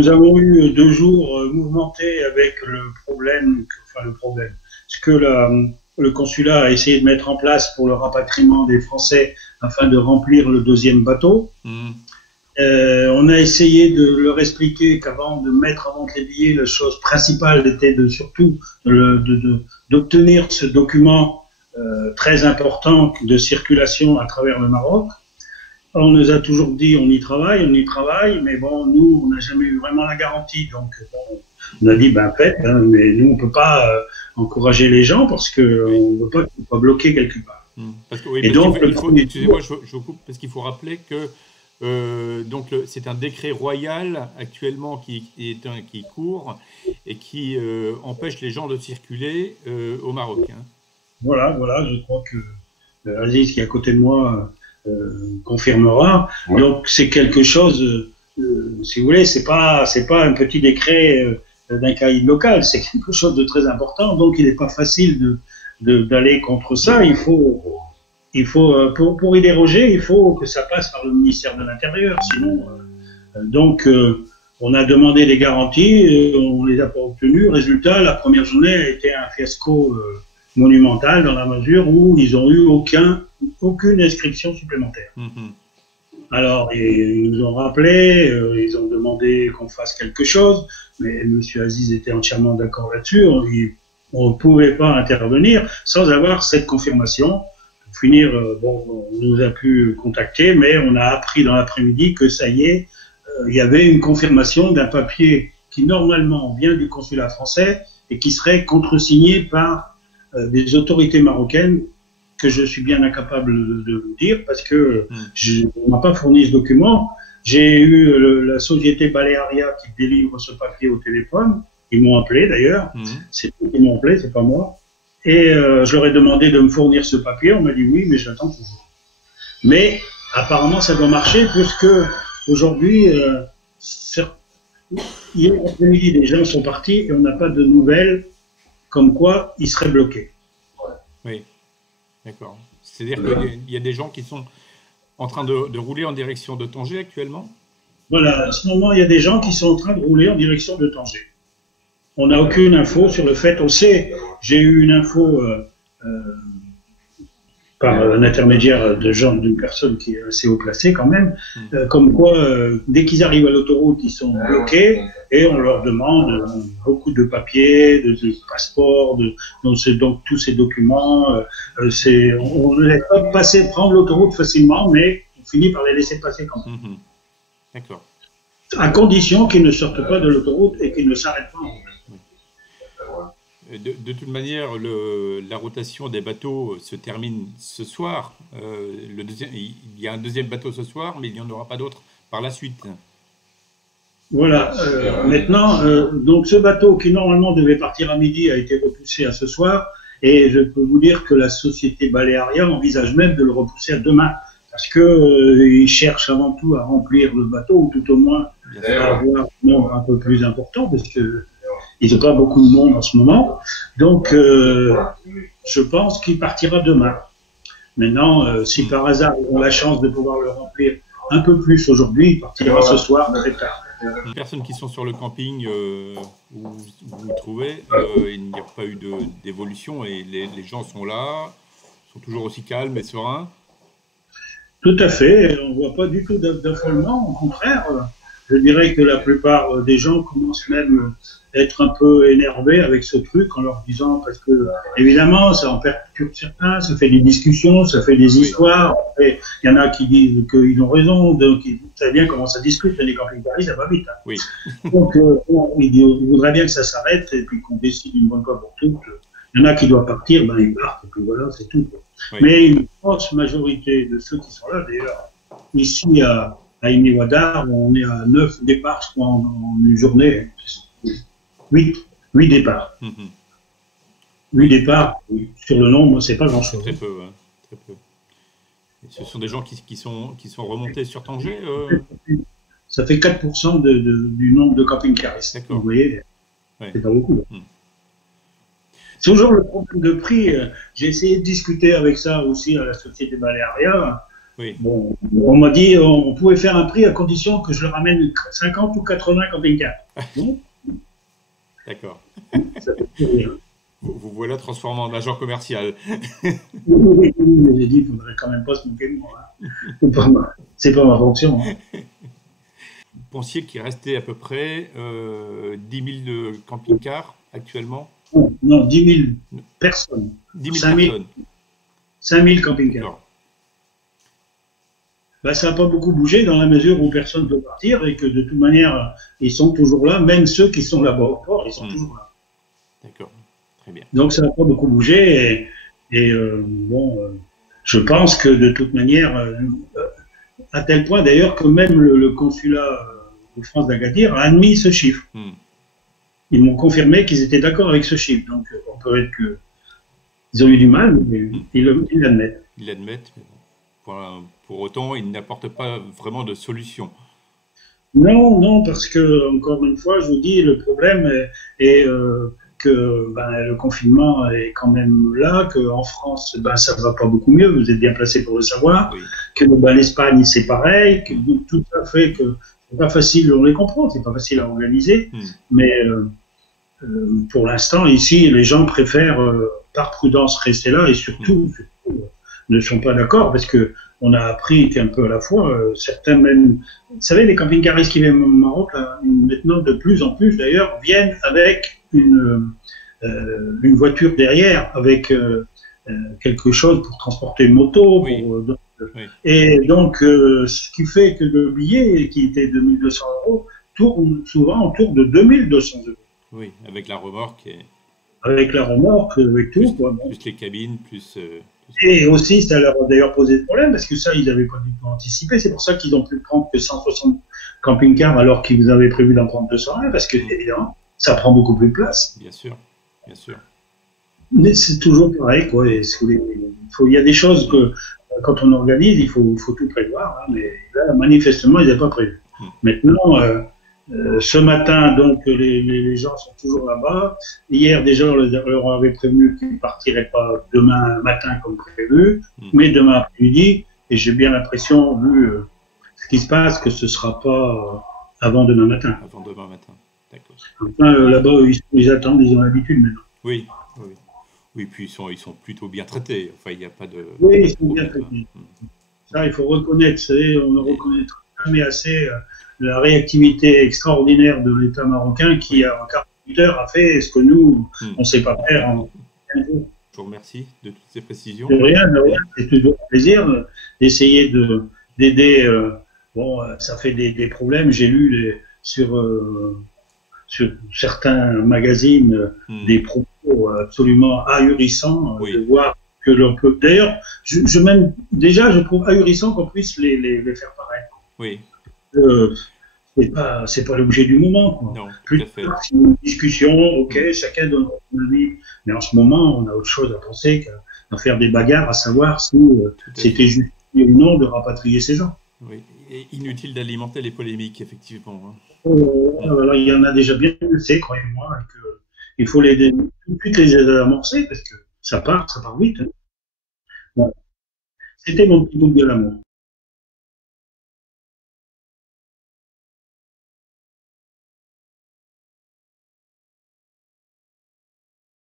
nous avons eu 2 jours mouvementés avec le problème, ce que le consulat a essayé de mettre en place pour le rapatriement des Français afin de remplir le deuxième bateau. On a essayé de leur expliquer qu'avant de mettre en vente les billets, la chose principale était surtout d'obtenir ce document très important de circulation à travers le Maroc. On nous a toujours dit on y travaille, mais bon, nous, on n'a jamais eu vraiment la garantie. Donc, bon, on a dit, faites, mais nous, on ne peut pas encourager les gens parce qu'on ne veut pas qu'ils soient bloqués quelque part. Parce que, oui, et donc, excusez-moi, je vous coupe, parce qu'il faut rappeler que c'est un décret royal actuellement qui court et qui empêche les gens de circuler au Maroc. Voilà, je crois que Aziz, qui est à côté de moi, confirmera. Ouais. Donc c'est quelque chose, si vous voulez, c'est pas un petit décret d'un caïd local, c'est quelque chose de très important. Donc il n'est pas facile d'aller contre ça. Il faut pour y déroger, il faut que ça passe par le ministère de l'Intérieur. Sinon, on a demandé des garanties, on les a pas obtenues. Résultat, la première journée a été un fiasco monumental dans la mesure où ils ont eu aucune inscription supplémentaire. Alors, ils nous ont rappelé, ils ont demandé qu'on fasse quelque chose, mais M. Aziz était entièrement d'accord là-dessus. On ne pouvait pas intervenir sans avoir cette confirmation. Pour finir, on nous a pu contacter, mais on a appris dans l'après-midi que ça y est, il y avait une confirmation d'un papier qui normalement vient du consulat français et qui serait contresigné par des autorités marocaines que je suis bien incapable de vous dire parce que on m'a pas fourni ce document. J'ai eu la société Balearia qui délivre ce papier au téléphone. Ils m'ont appelé d'ailleurs. C'est eux qui m'ont appelé, c'est pas moi. Et je leur ai demandé de me fournir ce papier. On m'a dit oui, mais je l'attends toujours. Mais apparemment, ça doit marcher puisque aujourd'hui, hier après-midi, des gens sont partis et on n'a pas de nouvelles comme quoi ils seraient bloqués. Oui, d'accord. C'est-à-dire qu'il y a des gens qui sont en train de rouler en direction de Tanger actuellement? Voilà, à ce moment, il y a des gens qui sont en train de rouler en direction de Tanger. On n'a aucune info sur le fait. On sait, j'ai eu une info par un intermédiaire d'une personne qui est assez haut placée quand même, comme quoi, dès qu'ils arrivent à l'autoroute, ils sont bloqués et on leur demande beaucoup de papiers, de passeports, donc tous ces documents. On ne laisse pas prendre l'autoroute facilement, mais on finit par les laisser passer quand même. D'accord. À condition qu'ils ne sortent pas de l'autoroute et qu'ils ne s'arrêtent pas. De toute manière, la rotation des bateaux se termine ce soir. Il y a un deuxième bateau ce soir, mais il n'y en aura pas d'autre par la suite. Voilà. Maintenant, donc ce bateau qui normalement devait partir à midi a été repoussé à ce soir. Et je peux vous dire que la société Balearia envisage même de le repousser à demain. Parce qu'ils cherchent avant tout à remplir le bateau, ou tout au moins à avoir un nombre un peu plus important, parce que ils n'ont pas beaucoup de monde en ce moment. Donc, je pense qu'il partira demain. Maintenant, si par hasard ils ont la chance de pouvoir le remplir un peu plus aujourd'hui, il partira ce soir très tard. Les personnes qui sont sur le camping où vous vous trouvez, il n'y a pas eu d'évolution et les gens sont là, sont toujours aussi calmes et sereins. Tout à fait. On ne voit pas du tout d'affolement. Au contraire, je dirais que la plupart des gens commencent même à être un peu énervés avec ce truc en leur disant, parce que évidemment ça en perturbe certains, ça fait des discussions, ça fait des histoires. Il y en a qui disent qu'ils ont raison, donc vous savez bien comment ça discute, les camping-caristes, ça va vite. Hein. Oui. Donc ils voudraient bien que ça s'arrête et puis qu'on décide une bonne fois pour toutes. Il y en a qui doivent partir, ils partent, et puis voilà, c'est tout. Oui. Mais une grosse majorité de ceux qui sont là, d'ailleurs, ici à Imniwadar, on est à 9 départs, je crois, en une journée. 8 départs. 8 départs, sur le nombre, c'est pas grand-chose. Très peu, hein. Très peu. Et ce sont des gens qui sont remontés sur Tanger Ça fait 4% du nombre de camping-caristes. D'accord. Vous voyez, c'est pas beaucoup. C'est toujours le problème de prix. J'ai essayé de discuter avec ça aussi à la société Balearia. Oui. Bon, on m'a dit on pouvait faire un prix à condition que je leur amène 50 ou 80 camping-cars. Bon. D'accord. Ça fait plaisir. Vous voilà transformé en agent commercial. Oui, mais j'ai dit, il ne faudrait quand même pas se moquer de moi. Hein. C'est pas ma fonction. Hein. Vous pensiez qu'il restait à peu près 10 000 camping-cars actuellement? Non, 10 000 personnes. 10 000 personnes. 5 000 camping-cars. Ben, ça n'a pas beaucoup bougé dans la mesure où personne ne peut partir et que de toute manière, ils sont toujours là, même ceux qui sont là-bas au port, ils sont toujours là. D'accord, très bien. Donc ça n'a pas beaucoup bougé et je pense que de toute manière, à tel point d'ailleurs que même le consulat de France d'Agadir a admis ce chiffre. Ils m'ont confirmé qu'ils étaient d'accord avec ce chiffre. Donc on peut être que ils ont eu du mal, mais ils l'admettent. Ils l'admettent, mais bon, pour autant, ils n'apportent pas vraiment de solution. Non, parce que, encore une fois, je vous dis, le problème est que le confinement est quand même là, qu'en France, ça ne va pas beaucoup mieux, vous êtes bien placé pour le savoir, oui. Que l'Espagne, c'est pareil, que tout ça fait que c'est pas facile, on les comprend, c'est pas facile à organiser, mais pour l'instant, ici, les gens préfèrent, par prudence, rester là et surtout ne sont pas d'accord parce que on a appris qu'un peu à la fois, certains même, vous savez, les camping-caristes qui viennent au Maroc, là, maintenant de plus en plus d'ailleurs, viennent avec une voiture derrière, avec quelque chose pour transporter une moto. Oui. Oui. Et donc, ce qui fait que le billet, qui était de 1 200 €, tourne souvent autour de 2 200 €. Oui, avec la remorque. Avec la remorque, avec tout. Plus les cabines, plus... Et aussi, ça leur a d'ailleurs posé des problèmes, parce que ça, ils n'avaient pas du tout anticipé. C'est pour ça qu'ils ont pu prendre que 160 camping-cars, alors qu'ils avaient prévu d'en prendre 201, parce que, évidemment, ça prend beaucoup plus de place. Bien sûr, bien sûr. Mais c'est toujours pareil, quoi. Il y a des choses que, quand on organise, il faut tout prévoir, hein, mais là, manifestement, ils n'avaient pas prévu. Maintenant, ce matin, donc, les gens sont toujours là-bas. Hier, déjà, on leur avait prévenu qu'ils ne partiraient pas demain matin comme prévu, mais demain après-midi. Et j'ai bien l'impression, vu ce qui se passe, que ce ne sera pas avant demain matin. Avant demain matin, d'accord. Enfin, là-bas, ils attendent, ils ont l'habitude maintenant. Oui, oui. Oui, puis ils sont plutôt bien traités. Enfin, il n'y a pas de... Oui, ils sont bien traités. Ça, il faut reconnaître. On ne reconnaîtra jamais assez la réactivité extraordinaire de l'État marocain qui, en 48 heures, a fait ce que nous, on ne sait pas faire en 15 jours. Je vous remercie de toutes ces précisions. De rien. C'est toujours un plaisir d'essayer d'aider. Ça fait des problèmes. J'ai lu sur certains magazines des propos absolument ahurissants de voir que l'on peut. D'ailleurs, je trouve ahurissant qu'on puisse les faire paraître. Oui. C'est pas l'objet du moment. Quoi. Non, plus tard, c'est une discussion, ok, chacun donne son avis. Mais en ce moment, on a autre chose à penser qu'à faire des bagarres, à savoir si c'était juste ou non de rapatrier ces gens. Oui, et inutile d'alimenter les polémiques, effectivement. Alors, il y en a déjà bien assez, croyez-moi, il faut tout de suite les amorcer parce que ça part vite. Hein. Bon. C'était mon petit bout de l'amour.